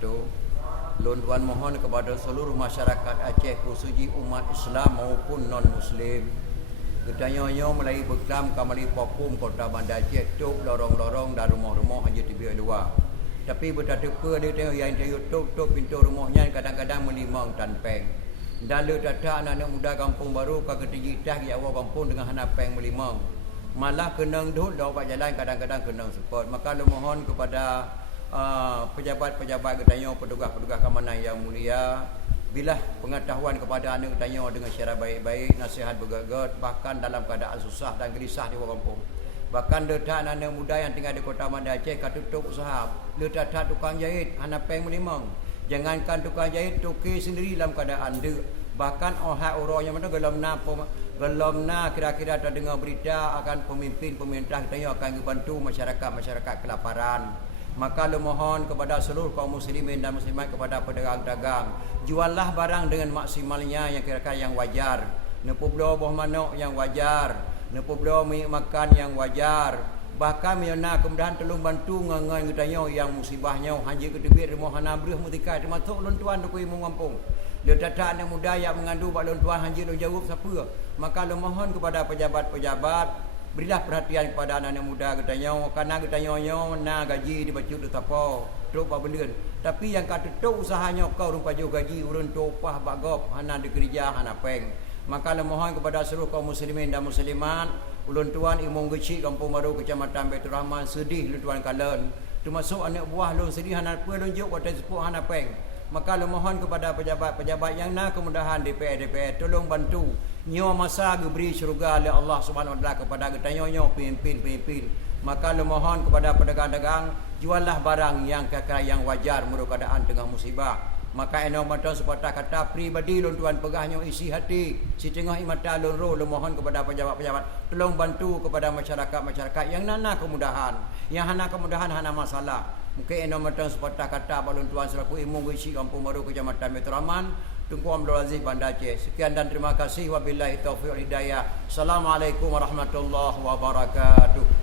wabarakatuh. Lun tuan mohon kepada seluruh masyarakat Aceh khususnya umat Islam maupun non-Muslim. Ketanya-nya mulai bekam kamali pokum kota Bandar Aceh tuk lorong-lorong dan rumah-rumah hanya tiba luar. Tapi bertatupa dia tengok yang dia tuk pintu rumahnya kadang-kadang melimang tanpeng. Dan le tata anak-anak muda kampung baru kagak dijitah di awal kampung dengan hanapeng melimang. Malah kenang duduk dapat jalan kadang-kadang kenang support. Maka lu mohon kepada pejabat-pejabat ketanya, petugas-petugas keamanan yang mulia, bila pengetahuan kepada anak ketanya dengan secara baik-baik, nasihat bergagat, bahkan dalam keadaan susah dan gelisah di kampung. Bahkan letak anak muda yang tinggal di kota Bandar Aceh kat tutup usaha, letak tukang jahit hanapeng melimang. Jangankan tukang jahit, tukir sendiri dalam keadaan dia. Bahkan orang yang mana gelom na kira-kira terdengar berita akan pemimpin pemerintah kita akan membantu masyarakat kelaparan. Maka lu mohon kepada seluruh kaum muslimin dan muslimat, kepada pedagang-dagang, juallah barang dengan maksimalnya yang kira-kira yang wajar. Nepu belah buah manuk yang wajar, nepu belah minyak makan yang wajar. Bahkan miana kemudahan tolong bantu ngangai ngutanya yang musibahnya hanya kedebit rumah hana breh mutika termasuk lon tuan dukui mengampung. Dia datang anak muda yang mengandu bak lon tuan hanya lo jawab siapa. Maka lo mohon kepada pejabat-pejabat, berilah perhatian kepada anak-anak muda katanya, karena katanya na gaji dibacut tu apa tok apa benda. Tapi yang kata tok usahanya kau rupa jauh gaji urun topah bagop hana di kerja hana peng. Maka lo mohon kepada seluruh kaum muslimin dan muslimat, ulun tuan imong gecik kampung baru kecamatan Baitur Rahman sedih lu tuan kalen. Termasuk anak buah lu sedih hana apa lu juk watai sepuh hana peng. Maka lu mohon kepada pejabat-pejabat yang nak kemudahan DPR tolong bantu nyo masa diberi syurga oleh Allah Subhanahu Wa Taala kepada getanyo pemimpin. Maka lu mohon kepada pedagang-dagang, juallah barang yang kekal yang wajar menurut keadaan tengah musibah. Maka eno mata sepatah kata pribadi lun tuan pegahnya isi hati si tengah imata lun roh. Lu mohon kepada pejabat-pejabat tolong bantu kepada masyarakat yang nana kemudahan, yang hana kemudahan hana masalah. Mungkin eno mata sepatah kata balun tuan selaku imam gisi kampung baru kecamatan Baitur Rahman Tunku Abdul Aziz Bandar Aceh. Sekian dan terima kasih, wabillahi taufiq wal hidayah. Assalamualaikum warahmatullahi wabarakatuh.